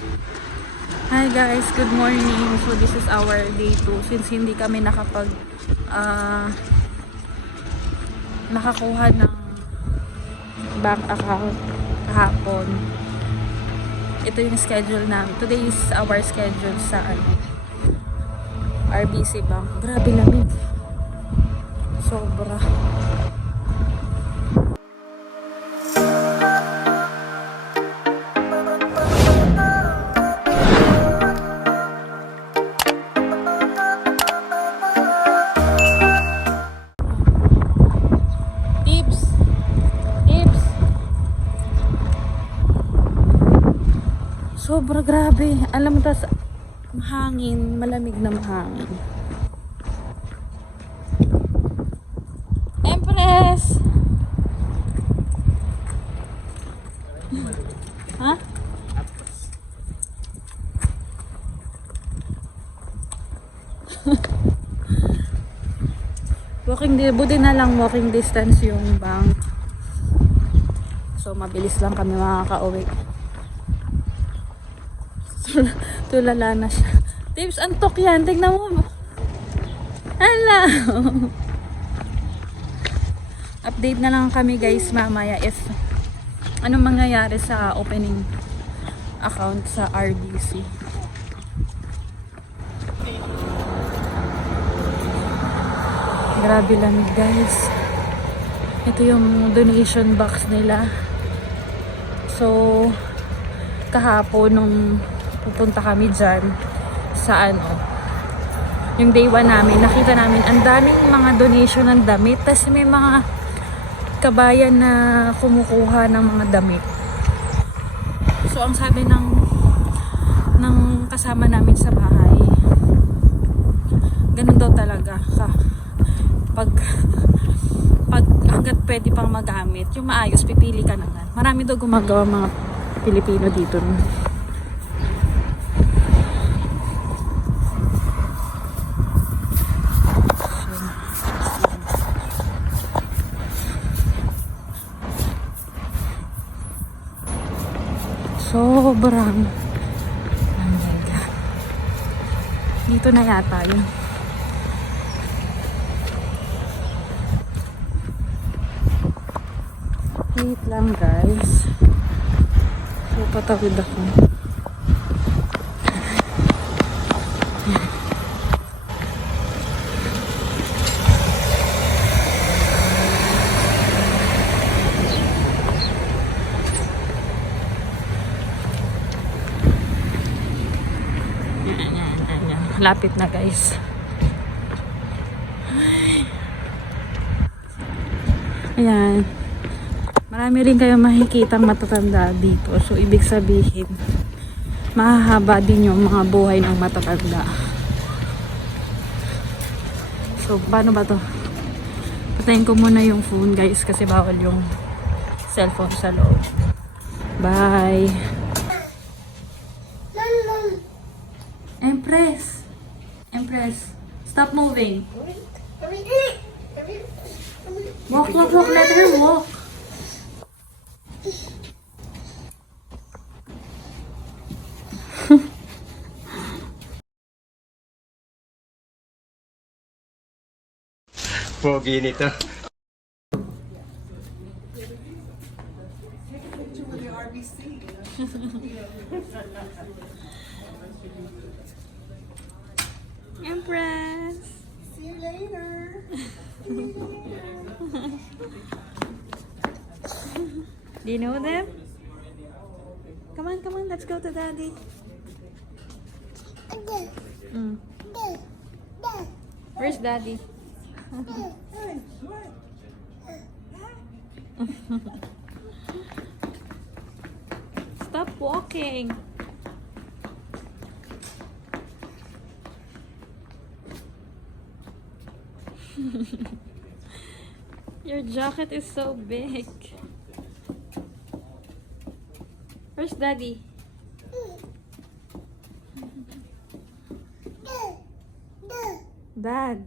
Hi guys, good morning. So this is our day 2 since hindi kami nakakuha ng bank account kahapon. Ito yung schedule namin. Today is our schedule sa RBC Bank. Grabe lamig. Sobra. Sobra grabe. Alam mo, tas mahangin, malamig na mahangin. Empress! Ha? Buti na lang walking distance yung bank. So mabilis lang kami makaka-uwi. Tulala na siya. Tips, antok yan. Tignan mo. Hello! Update na lang kami guys mamaya if anong mangyayari sa opening account sa RBC. Grabe lamig guys. Ito yung donation box nila. So kahapon nung pupunta kami dyan sa yung day 1 namin, nakita namin ang daming mga donation ng damit, tas may mga kabayan na kumukuha ng mga damit. So ang sabi ng kasama namin sa bahay, ganun daw talaga pag hanggat pwede pang magamit yung maayos, pipili ka na nga. Marami daw gumagawa mga Pilipino dito. Sobrang dito na yata yun. Wait lang guys. So patawid ako. Lapit na guys. Ayan. Marami rin kayong makikitang matatanda dito. So ibig sabihin mahahaba din yung mga buhay ng matatanda. So paano ba to? Patayin ko muna yung phone guys kasi bawal yung cellphone sa loob. Bye. Empress, stop moving. Walk, let her walk. Pogi nito. Empress. See you later. Do you know them? Come on, let's go to daddy. Where's daddy? Stop walking. Your jacket is so big. Where's daddy? Dad.